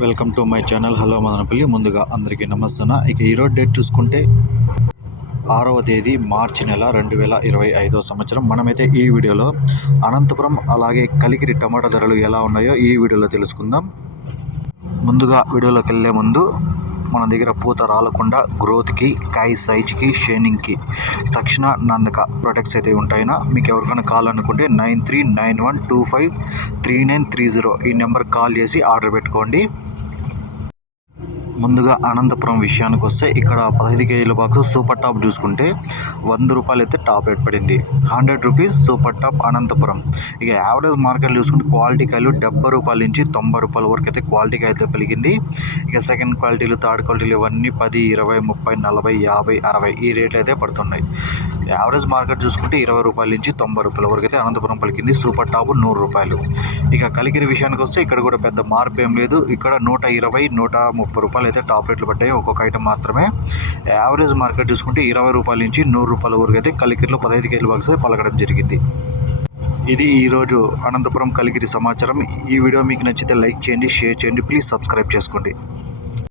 Welcome to my channel. Hello Madanapalle. ముందుగా అందరికీ నమస్తే ఇక ఈరోజు డేట్ చూసుకుంటే ఆరవ తేదీ మార్చి నెల రెండు వేల ఇరవై ఐదో సంవత్సరం. మనమైతే ఈ వీడియోలో అనంతపురం అలాగే కలికిరి టమాటా ధరలు ఎలా ఉన్నాయో ఈ వీడియోలో తెలుసుకుందాం. ముందుగా వీడియోలోకి వెళ్ళే ముందు మన దగ్గర పూత రాలకుండా గ్రోత్కి కాయ సైజ్కి షైనింగ్కి. తక్షణ నందక ప్రొడక్ట్స్ అయితే ఉంటాయినా. మీకు ఎవరికైనా కాల్ అనుకుంటే nine three nine one two five three nine three zero ఈ నెంబర్ కాల్ చేసి ఆర్డర్ పెట్టుకోండి. ముందుగా అనంతపురం విషయానికి వస్తే ఇక్కడ పదహైదు కేజీల బాక్స్ సూపర్ టాప్ చూసుకుంటే వంద రూపాయలు అయితే టాప్ రేట్ పడింది. Hundred rupees super top Anantapur. ఇక యావరేజ్ మార్కెట్ చూసుకుంటే క్వాలిటీ కాయలు డెబ్బై రూపాయల నుంచి తొంభై రూపాయల వరకు అయితే క్వాలిటీ అయితే పెరిగింది. ఇక సెకండ్ క్వాలిటీలు థర్డ్ క్వాలిటీలు ఇవన్నీ పది ఇరవై ముప్పై నలభై యాభై అరవై ఈ రేట్లు అయితే పడుతున్నాయి. యావరేజ్ మార్కెట్ చూసుకుంటే ఇరవై రూపాయల నుంచి తొంభై రూపాయల వరకు అయితే అనంతపురం పలికింది సూపర్ టాప్ నూరు రూపాయలు. ఇక కలికిరి విషయానికి వస్తే ఇక్కడ కూడా పెద్ద మార్పు ఏం లేదు. ఇక్కడ నూట ఇరవై నూట ముప్పై రూపాయలు అయితే టాప్ రేట్లు పడ్డాయి. ఒక్కొక్క ఐటమ్ మాత్రమే. యావరేజ్ మార్కెట్ చూసుకుంటే ఇరవై రూపాయల నుంచి నూరు రూపాయల వరకు అయితే కలికిరిలో పదహైదు కేజీల బాక్స్ పలకడం జరిగింది. ఇది ఈరోజు అనంతపురం కలిగిరి సమాచారం. ఈ వీడియో మీకు నచ్చితే లైక్ చేయండి షేర్ చేయండి. ప్లీజ్ సబ్స్క్రైబ్ చేసుకోండి.